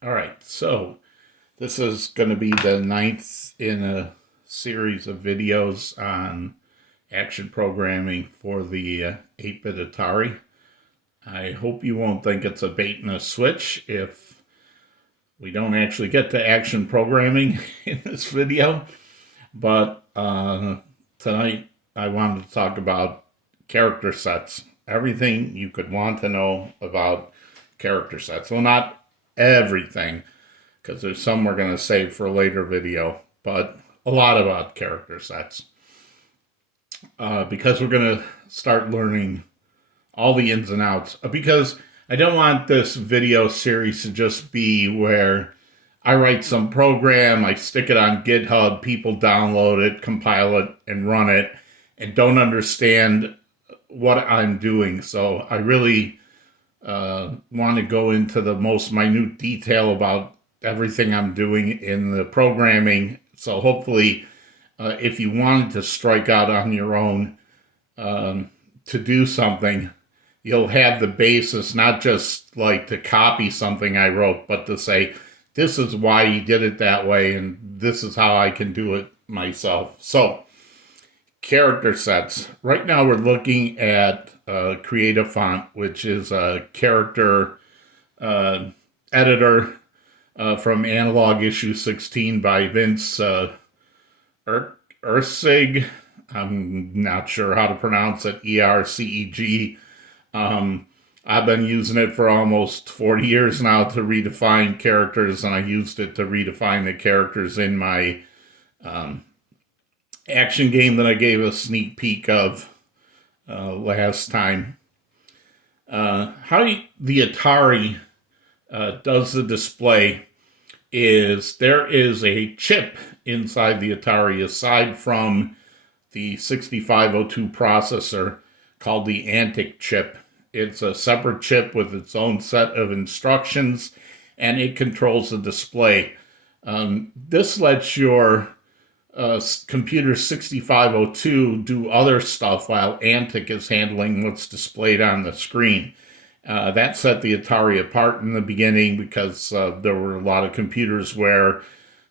All right, so this is going to be the ninth in a series of videos on action programming for the 8-bit Atari. I hope you won't think it's a bait and a switch if we don't actually get to action programming in this video, but tonight I wanted to talk about character sets. Everything you could want to know about character sets. Well, not everything, because there's some we're going to save for a later video, but a lot about character sets. Because we're going to start learning all the ins and outs. Because I don't want this video series to just be where I write some program, I stick it on GitHub, people download it, compile it, and run it, and don't understand what I'm doing. So I really want to go into the most minute detail about everything I'm doing in the programming. So hopefully, if you wanted to strike out on your own to do something, you'll have the basis, not just like to copy something I wrote, but to say, this is why he did it that way, and this is how I can do it myself. So, character sets. Right now we're looking at Create a Font, which is a character editor from Analog Issue 16 by Vince Erceg. I'm not sure how to pronounce it, Erceg. I've been using it for almost 40 years now to redefine characters, and I used it to redefine the characters in my action game that I gave a sneak peek of last time. The Atari does the display is there is a chip inside the Atari aside from the 6502 processor called the Antic chip. It's a separate chip with its own set of instructions, and it controls the display. This lets your computer 6502 do other stuff while Antic is handling what's displayed on the screen. That set the Atari apart in the beginning because there were a lot of computers where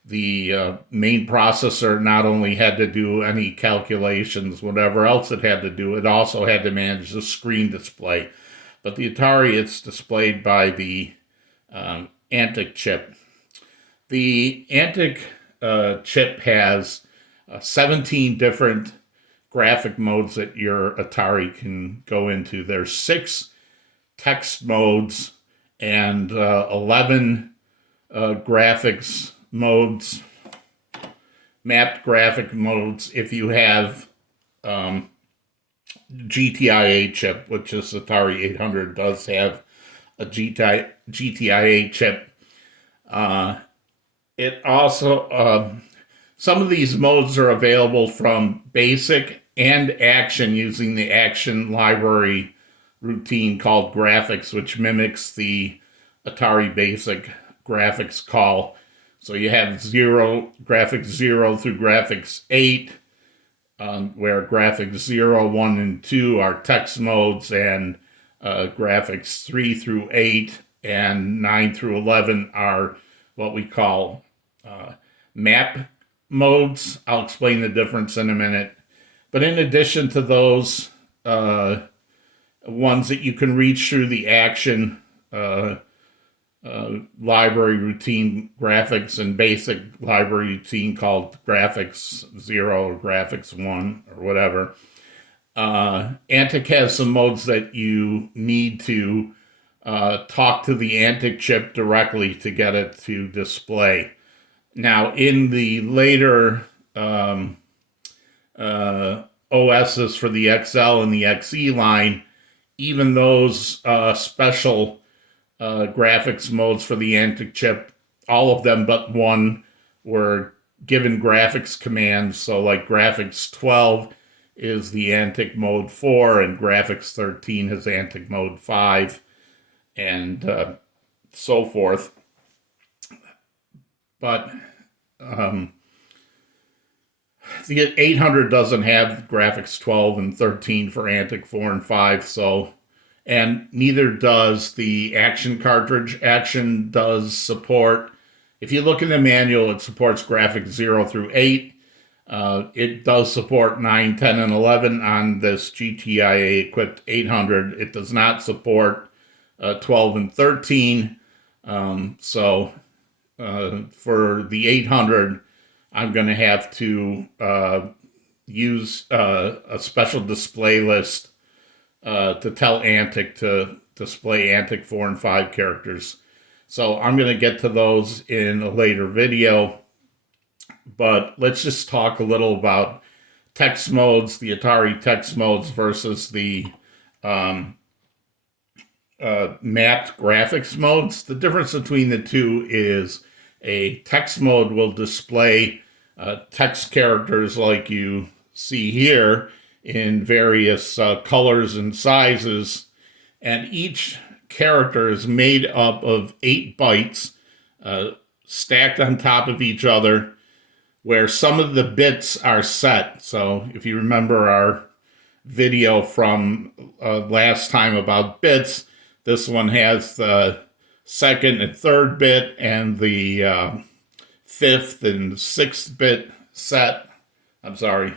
the main processor not only had to do any calculations, whatever else it had to do, it also had to manage the screen display. But the Atari, it's displayed by the Antic chip. The Antic chip has 17 different graphic modes that your Atari can go into. There's 6 text modes and 11 graphics modes, mapped graphic modes if you have GTIA chip, which is Atari 800 does have a GTIA chip. It also, some of these modes are available from basic and action using the action library routine called graphics, which mimics the Atari basic graphics call. So you have graphics 0 through graphics 8, where graphics 0, 1, and 2 are text modes, and graphics 3 through 8 and 9 through 11 are what we call map modes. I'll explain the difference in a minute. But in addition to those ones that you can reach through the action library routine graphics and basic library routine called graphics 0 or graphics 1 or whatever. Antic has some modes that you need to talk to the Antic chip directly to get it to display. Now, in the later OSs for the XL and the XE line, even those special graphics modes for the Antic chip, all of them but one were given graphics commands. So like graphics 12 is the Antic mode 4 and graphics 13 is Antic mode 5 and so forth. But the 800 doesn't have graphics 12 and 13 for Antic 4 and 5, so and neither does the Action cartridge. Action does support, if you look in the manual, it supports graphics 0 through 8. It does support 9, 10, and 11 on this GTIA-equipped 800. It does not support 12 and 13. So for the 800, I'm going to have to use a special display list to tell Antic to display Antic 4 and 5 characters. So I'm going to get to those in a later video. But let's just talk a little about text modes, the Atari text modes versus the mapped graphics modes. The difference between the two is a text mode will display text characters like you see here in various colors and sizes, and each character is made up of 8 bytes stacked on top of each other, where some of the bits are set. So if you remember our video from last time about bits, this one has the 2nd and 3rd bit and the 5th and 6th bit set. I'm sorry,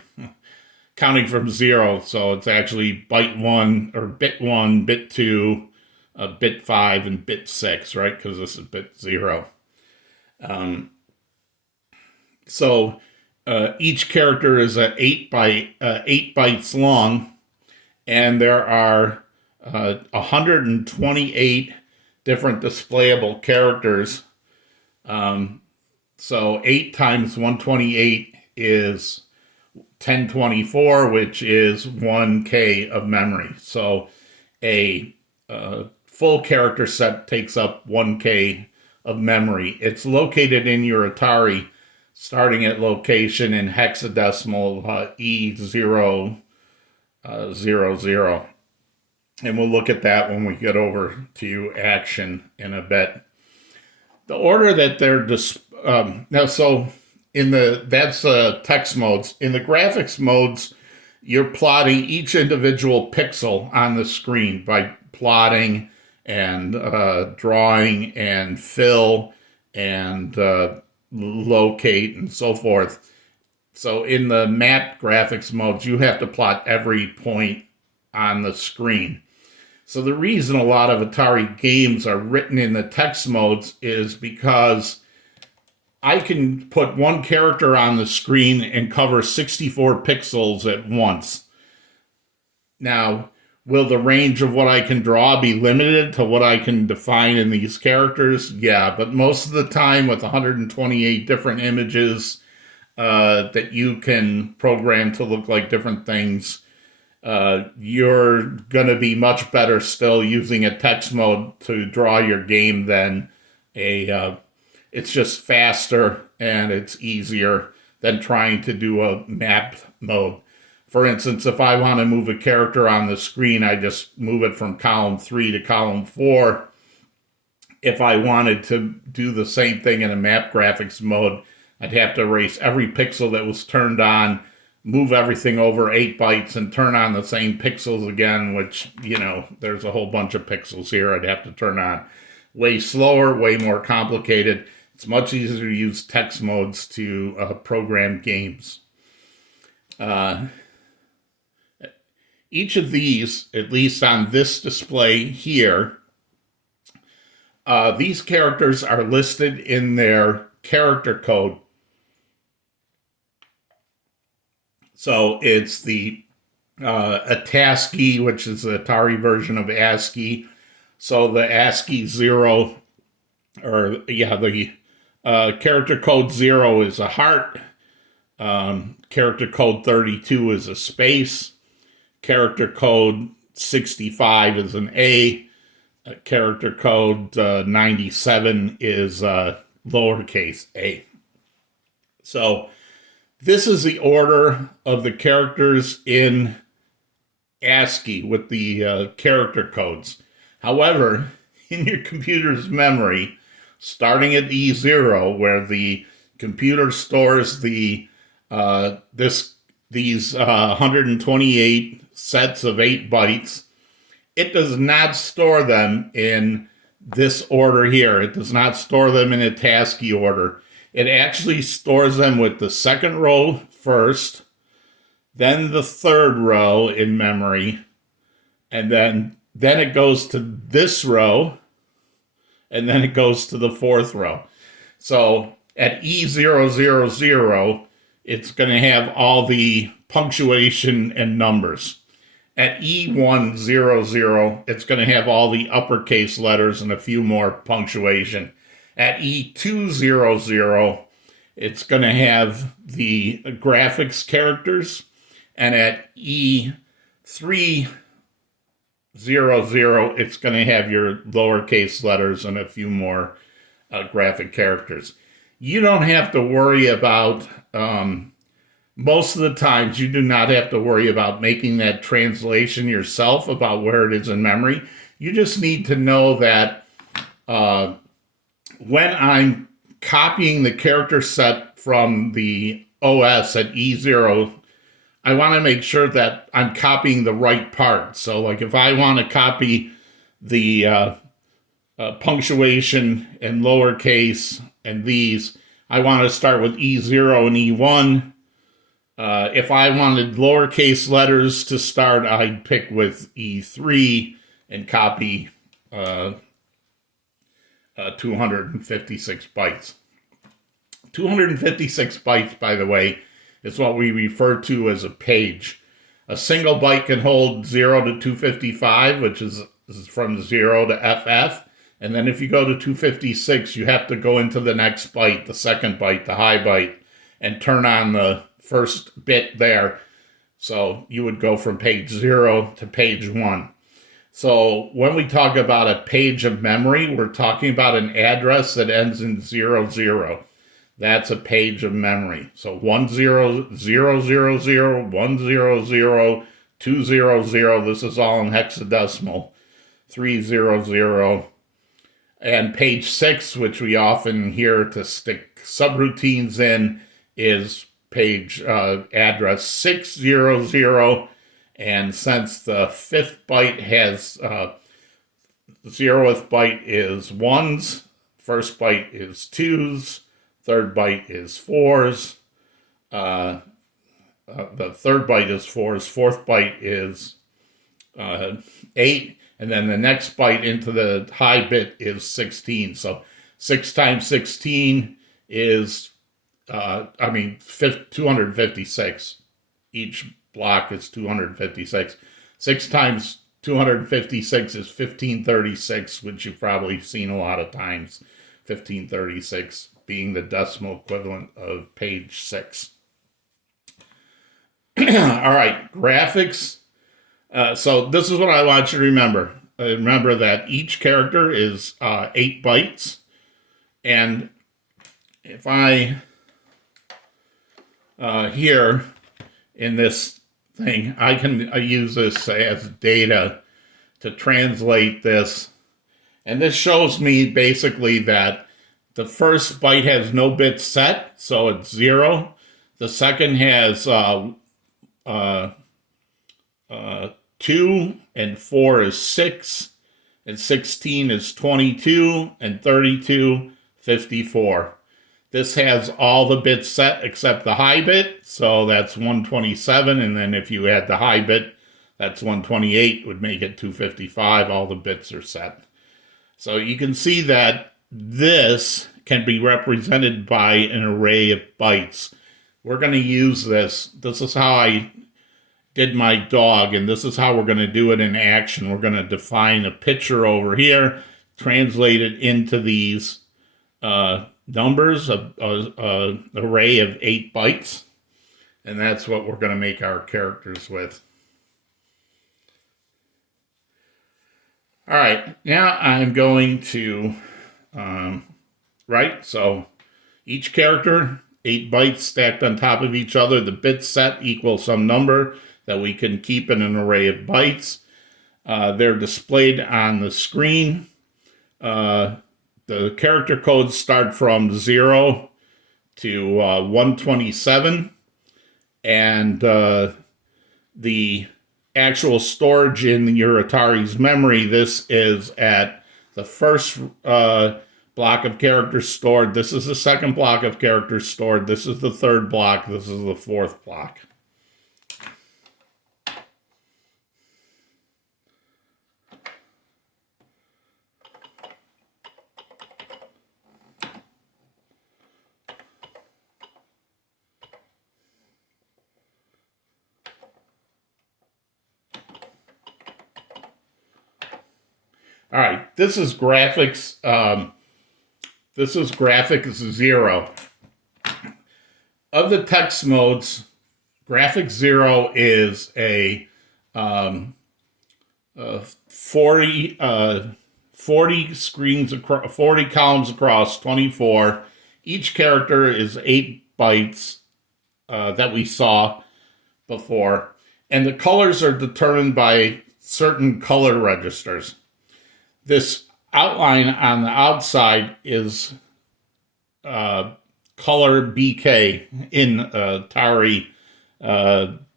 counting from 0. So it's actually byte 1 or bit 1, bit 2, bit 5, and bit 6, right? Because this is bit 0. So each character is 8 bytes long, and there are 128 different displayable characters. So 8 times 128 is 1024, which is 1K of memory. So a full character set takes up 1K of memory. It's located in your Atari, starting at location in hexadecimal E000. And we'll look at that when we get over to Action in a bit. The order that they're now, so in that's text modes. In the graphics modes, you're plotting each individual pixel on the screen by plotting and drawing and fill and locate and so forth. So in the mapped graphics modes, you have to plot every point on the screen. So the reason a lot of Atari games are written in the text modes is because I can put one character on the screen and cover 64 pixels at once. Now, will the range of what I can draw be limited to what I can define in these characters? Yeah, but most of the time with 128 different images that you can program to look like different things, you're going to be much better still using a text mode to draw your game than it's just faster and it's easier than trying to do a map mode. For instance, if I want to move a character on the screen, I just move it from column 3 to column 4. If I wanted to do the same thing in a map graphics mode, I'd have to erase every pixel that was turned on, move everything over 8 bytes, and turn on the same pixels again, which, there's a whole bunch of pixels here I'd have to turn on. Way slower, way more complicated. It's much easier to use text modes to program games. Each of these, at least on this display here, these characters are listed in their character code. So it's the ATASCII, which is the Atari version of ASCII. So the ASCII 0, the character code 0 is a heart. Character code 32 is a space. Character code 65 is an A. Character code 97 is lowercase a. So this is the order of the characters in ASCII with the character codes. However, in your computer's memory, starting at E0, where the computer stores these 128 sets of 8 bytes, it does not store them in this order here. It does not store them in a TASCII order. It actually stores them with the second row first, then the third row in memory, and then it goes to this row, and then it goes to the fourth row. So at E000, it's going to have all the punctuation and numbers. At E100, it's going to have all the uppercase letters and a few more punctuation. At E200, it's going to have the graphics characters. And at E300, it's going to have your lowercase letters and a few more graphic characters. You don't have to worry about, most of the times, you do not have to worry about making that translation yourself about where it is in memory. You just need to know that when I'm copying the character set from the OS at E0, I want to make sure that I'm copying the right part. So like if I want to copy the punctuation and lowercase and these, I want to start with E0 and E1. If I wanted lowercase letters to start, I'd pick with E3 and copy 256 bytes. 256 bytes, by the way, is what we refer to as a page. A single byte can hold 0 to 255, which is from 0 to FF. And then if you go to 256, you have to go into the next byte, the second byte, the high byte, and turn on the first bit there. So you would go from page 0 to page 1. So when we talk about a page of memory, we're talking about an address that ends in 00. That's a page of memory. So 10000, 100, 200, this is all in hexadecimal, 300. And page 6, which we often hear to stick subroutines in, is page address 600. And since the fifth byte has, 0th byte is 1s, first byte is 2s, third byte is 4s, the third byte is 4s, fourth byte is 8, and then the next byte into the high bit is 16. So 6 times 16 is, 256. Each block is 256. 6 times 256 is 1536, which you've probably seen a lot of times. 1536 being the decimal equivalent of page 6. All right, graphics. So this is what I want you to remember. Remember that each character is 8 bytes. And if I, here in this thing, I can use this as data to translate this. And this shows me basically that the first byte has no bit set, so it's 0. The second has 2, and 4 is 6, and 16 is 22, and 32, 54. This has all the bits set except the high bit, so that's 127, and then if you add the high bit, that's 128, would make it 255. All the bits are set. So you can see that this can be represented by an array of bytes. We're going to use this. This is how I did my dog, and this is how we're going to do it in action. We're going to define a picture over here, translate it into these numbers, an array of 8 bytes, and that's what we're going to make our characters with. All right, now I'm going to write. So each character, 8 bytes stacked on top of each other. The bit set equals some number that we can keep in an array of bytes. They're displayed on the screen. The character codes start from 0 to 127. And the actual storage in your Atari's memory, this is at the first block of characters stored. This is the second block of characters stored. This is the third block. This is the fourth block. All right, this is graphics. This is graphics 0. Of the text modes, graphics 0 is a 40 screens across, 40 columns across, 24. Each character is 8 bytes that we saw before, and the colors are determined by certain color registers. This outline on the outside is color BK in Atari,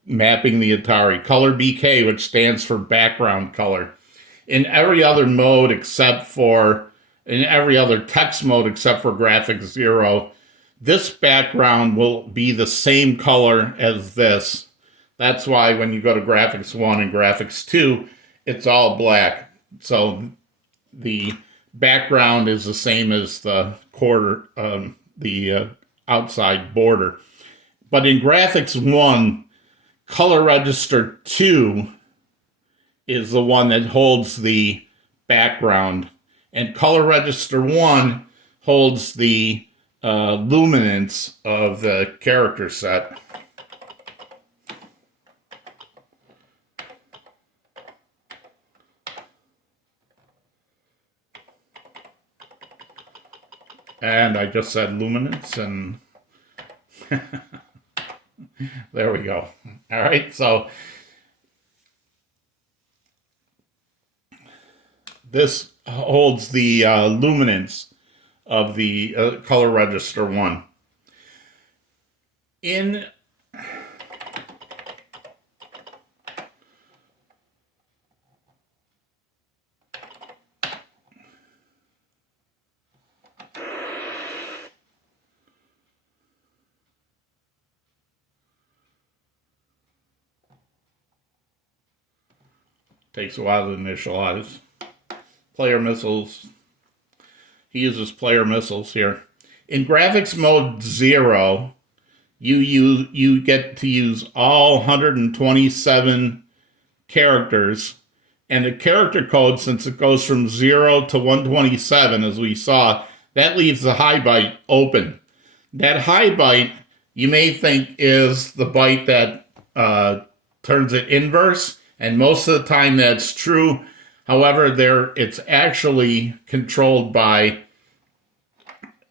mapping the Atari. Color BK, which stands for background color. In every other mode except for, in every other text mode except for graphics 0, this background will be the same color as this. That's why when you go to graphics 1 and graphics 2, it's all black. So the background is the same as the outside border. But in graphics 1, color register 2 is the one that holds the background, and color register 1 holds the luminance of the character set. And I just said luminance, and there we go. All right, so this holds the luminance of the color register 1. In takes a while to initialize. Player missiles. He uses player missiles here. In graphics mode 0, you get to use all 127 characters, and the character code, since it goes from 0 to 127, as we saw, that leaves the high byte open. That high byte, you may think, is the byte that turns it inverse, and most of the time that's true. However, it's actually controlled by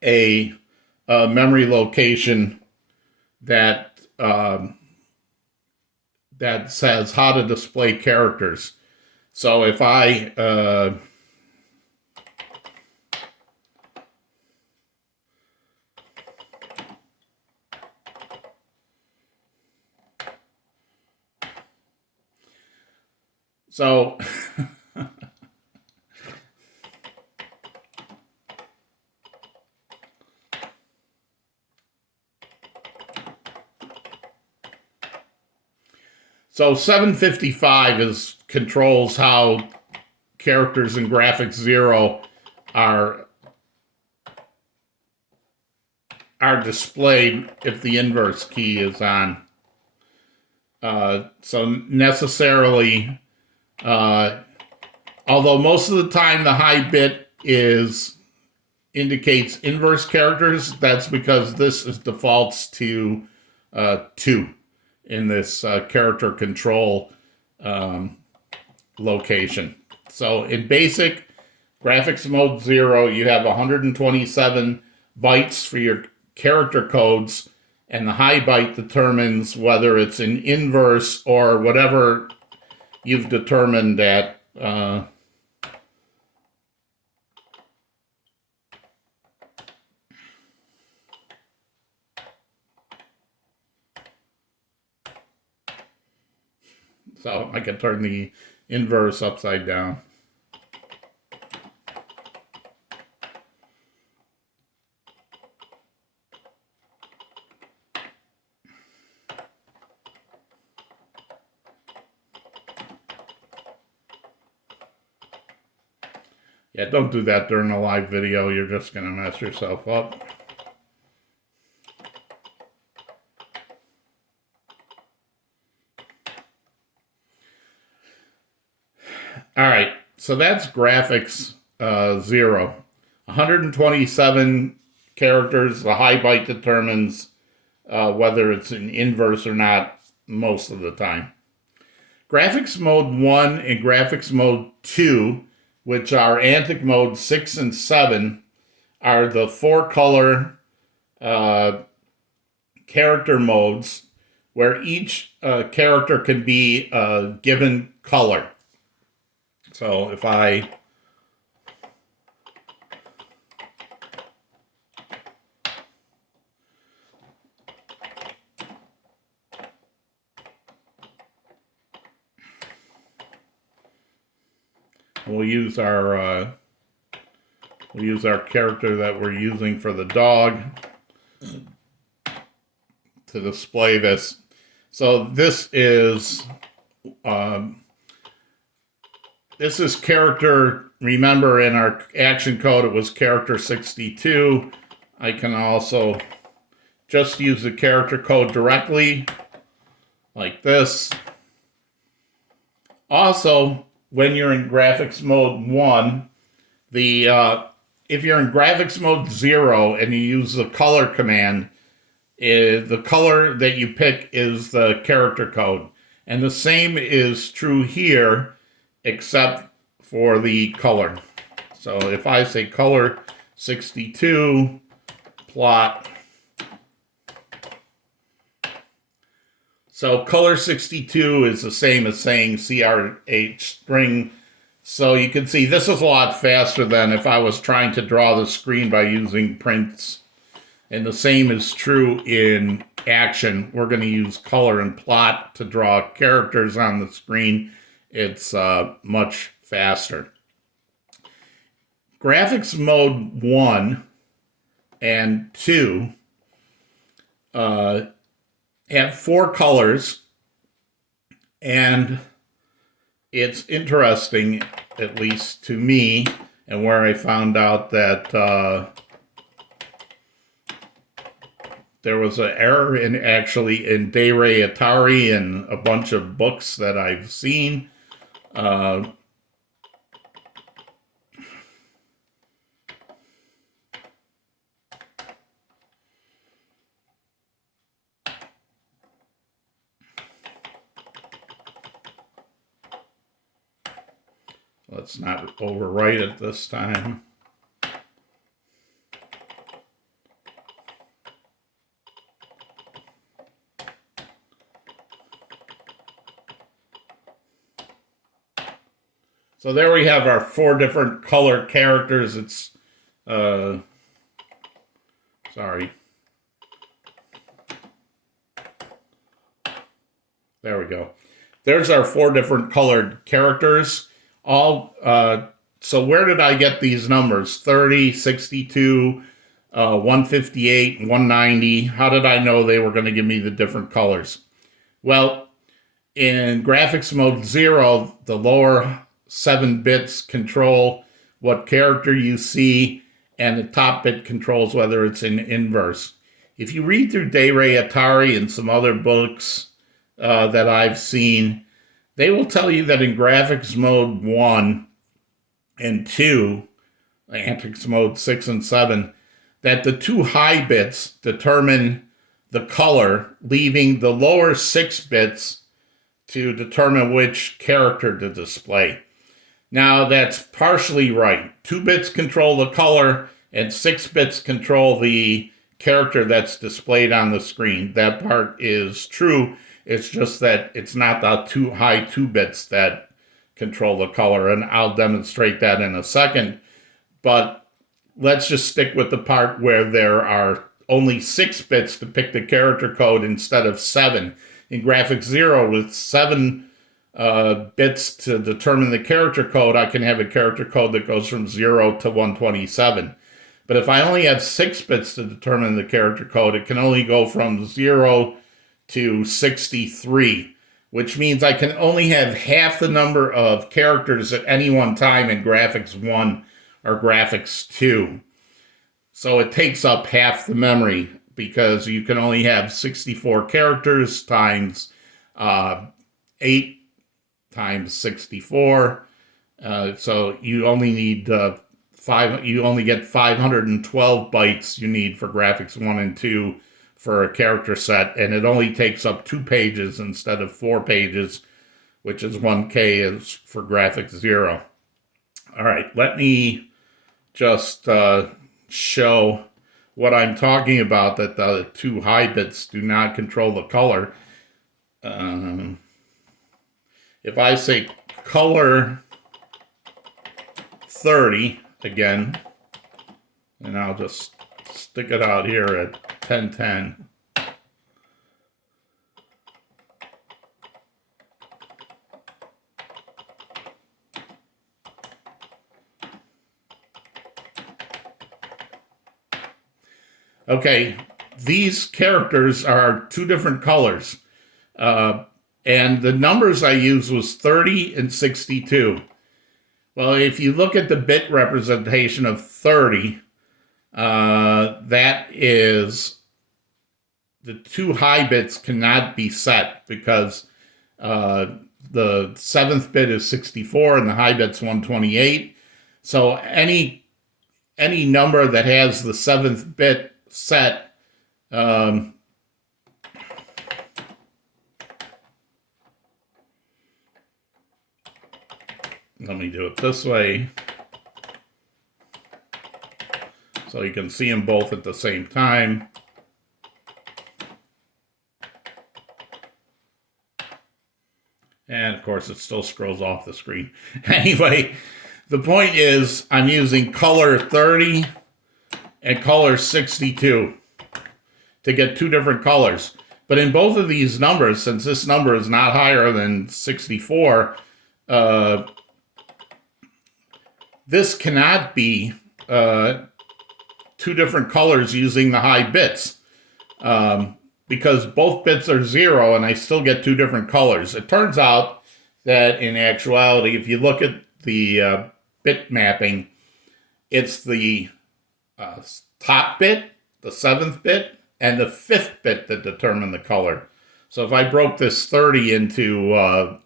a memory location that that says how to display characters. So if I so So 755 controls how characters in graphics 0 are displayed if the inverse key is on. So necessarily, although most of the time the high bit indicates inverse characters, that's because this defaults to 2 in this character control location. So in basic graphics mode 0, you have 127 bytes for your character codes, and the high byte determines whether it's an inverse or whatever you've determined that So I can turn the inverse upside down. Yeah, don't do that during a live video. You're just going to mess yourself up. All right, so that's graphics 0. 127 characters. The high byte determines whether it's an inverse or not most of the time. Graphics mode 1 and graphics mode 2, which are antic mode 6 and 7, are the 4-color character modes where each character can be a given color. So if we'll use our character that we're using for the dog to display this. So this is character. Remember, in our action code, it was character 62. I can also just use the character code directly, like this. Also, when you're in graphics mode 1, if you're in graphics mode 0 and you use the color command, the color that you pick is the character code. And the same is true here, except for the color. So if I say color 62, plot. So color 62 is the same as saying CRH string. So you can see this is a lot faster than if I was trying to draw the screen by using prints. And the same is true in action. We're going to use color and plot to draw characters on the screen. It's much faster. Graphics mode 1 and 2 have 4 colors, and it's interesting, at least to me, and where I found out that there was an error in Re Atari and a bunch of books that I've seen. Let's not overwrite it this time. So there we have our 4 different color characters. It's, sorry. There we go. There's our 4 different colored characters. All, so where did I get these numbers? 30, 62, 158, 190. How did I know they were going to give me the different colors? Well, in graphics mode 0, the lower 7 bits control what character you see, and the top bit controls whether it's in inverse. If you read through Re Atari and some other books that I've seen, they will tell you that in graphics mode 1 and 2, antics mode 6 and 7, that the 2 high bits determine the color, leaving the lower 6 bits to determine which character to display. Now, that's partially right. 2 bits control the color, and 6 bits control the character that's displayed on the screen. That part is true. It's just that it's not the high 2 bits that control the color, and I'll demonstrate that in a second. But let's just stick with the part where there are only 6 bits to pick the character code instead of 7. In graphics 0, with 7 bits to determine the character code, I can have a character code that goes from 0 to 127. But if I only have 6 bits to determine the character code, it can only go from 0 to 63, which means I can only have half the number of characters at any one time in graphics 1 or graphics 2. So it takes up half the memory because you can only have 64 characters times 8 times 64. So you only need you only get 512 bytes you need for graphics 1 and 2 for a character set, and it only takes up 2 pages instead of 4 pages, which is 1K is for graphics 0. All right, let me just show what I'm talking about, that the 2 high bits do not control the color. If I say color 30 again, and I'll just stick it out here at 1010. Okay, these characters are 2 different colors. And the numbers I used was 30 and 62. Well, if you look at the bit representation of 30, that is, the 2 high bits cannot be set because the 7th bit is 64 and the high bit's 128. So any number that has the 7th bit set, let me do it this way so you can see them both at the same time. And of course it still scrolls off the screen. Anyway, the point is I'm using color 30 and color 62 to get 2 different colors. But in both of these numbers, since this number is not higher than 64, this cannot be 2 different colors using the high bits, because both bits are 0 and I still get 2 different colors. It turns out that in actuality, if you look at the bit mapping, it's the top bit, the 7th bit, and the 5th bit that determine the color. So if I broke this 30 into a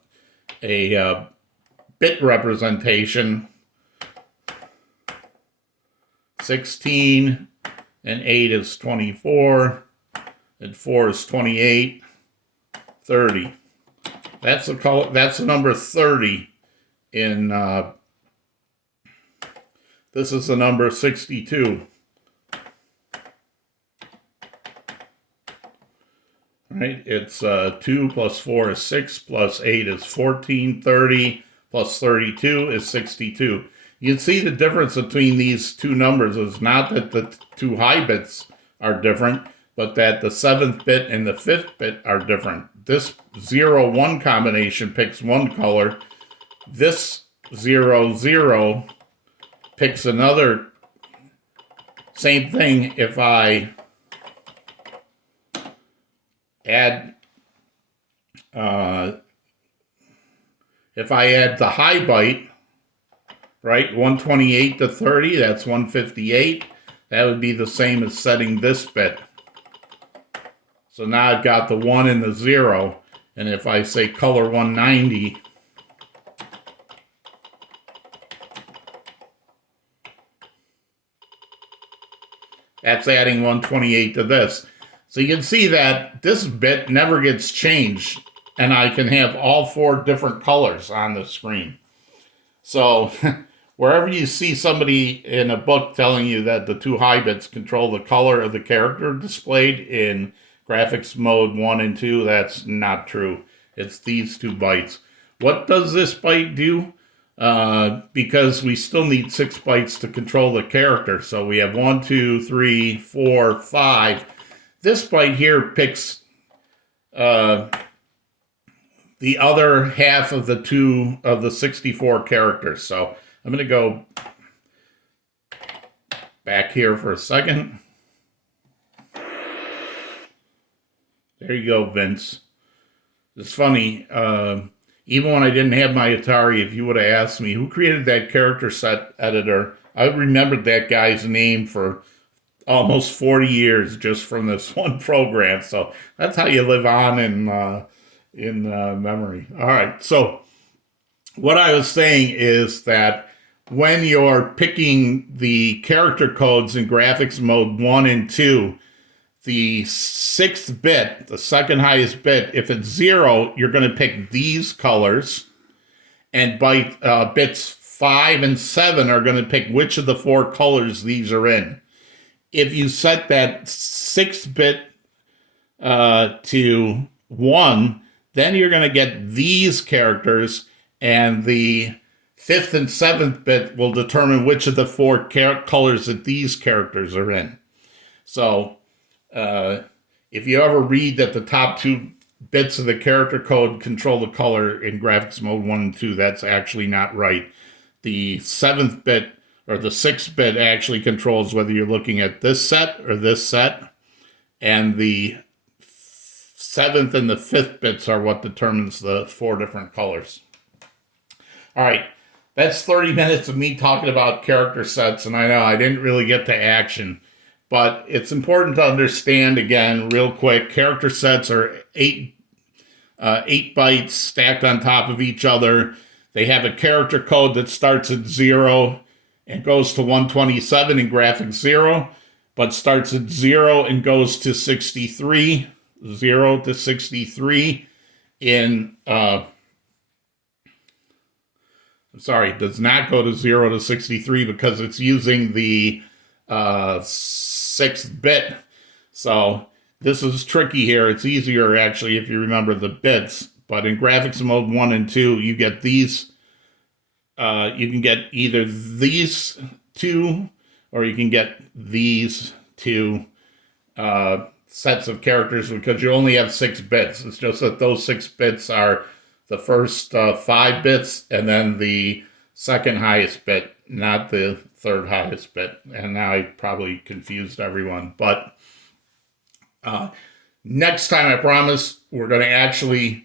bit representation, 16 and 8 is 24, and 4 is 28, 30. That's the color. That's the number 30 in. This is the number 62. Right? It's 2 plus 4 is 6, plus 8 is 14, 30, plus 32 is 62. You can see the difference between these 2 numbers is not that the 2 high bits are different, but that the 7th bit and the 5th bit are different. This 0-1 combination picks one color. This 0-0 picks another. Same thing if I add the high byte, right, 128 to 30, that's 158. That would be the same as setting this bit. So now I've got the 1 and the 0, and if I say color 190, that's adding 128 to this. So you can see that this bit never gets changed, and I can have all 4 different colors on the screen. So wherever you see somebody in a book telling you that the 2 high bits control the color of the character displayed in graphics mode 1 and 2, that's not true. It's these 2 bytes. What does this byte do? Because we still need 6 bytes to control the character. So we have 1, 2, 3, 4, 5. This byte here picks the other half of the 64 characters. So I'm going to go back here for a second. There you go, Vince. It's funny. Even when I didn't have my Atari, if you would have asked me who created that character set editor, I remembered that guy's name for almost 40 years just from this one program. So that's how you live on in memory. All right. So what I was saying is that when you're picking the character codes in graphics mode 1 and 2, the 6th bit, the second highest bit, if it's 0, you're going to pick these colors, and bits 5 and 7 are going to pick which of the 4 colors these are in. If you set that 6th bit to 1, then you're going to get these characters, and the 5th and 7th bit will determine which of the 4 colors that these characters are in. So if you ever read that the top 2 bits of the character code control the color in graphics mode 1 and 2, that's actually not right. The 7th bit or the 6th bit actually controls whether you're looking at this set or this set, and the 7th and the 5th bits are what determines the 4 different colors. All right, that's 30 minutes of me talking about character sets, and I know I didn't really get to action, but it's important to understand, again, real quick, character sets are 8 bytes stacked on top of each other. They have a character code that starts at 0 and goes to 127 in graphics 0, but starts at 0 and goes to 63, 0 to 63 in, does not go to 0 to 63 because it's using the 6th bit. So this is tricky here. It's easier, actually, if you remember the bits. But in graphics mode 1 and 2, you get these. You can get either these 2, or you can get these 2 sets of characters because you only have 6 bits. It's just that those 6 bits are the first 5 bits and then the second highest bit, not the third highest bit. And now I probably confused everyone. But next time, I promise, we're going to actually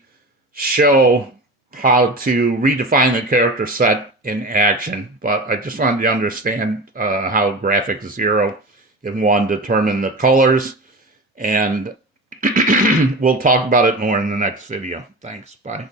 show how to redefine the character set in action. But I just wanted you to understand how graphics 0 and 1 determine the colors. And we'll talk about it more in the next video. Thanks. Bye.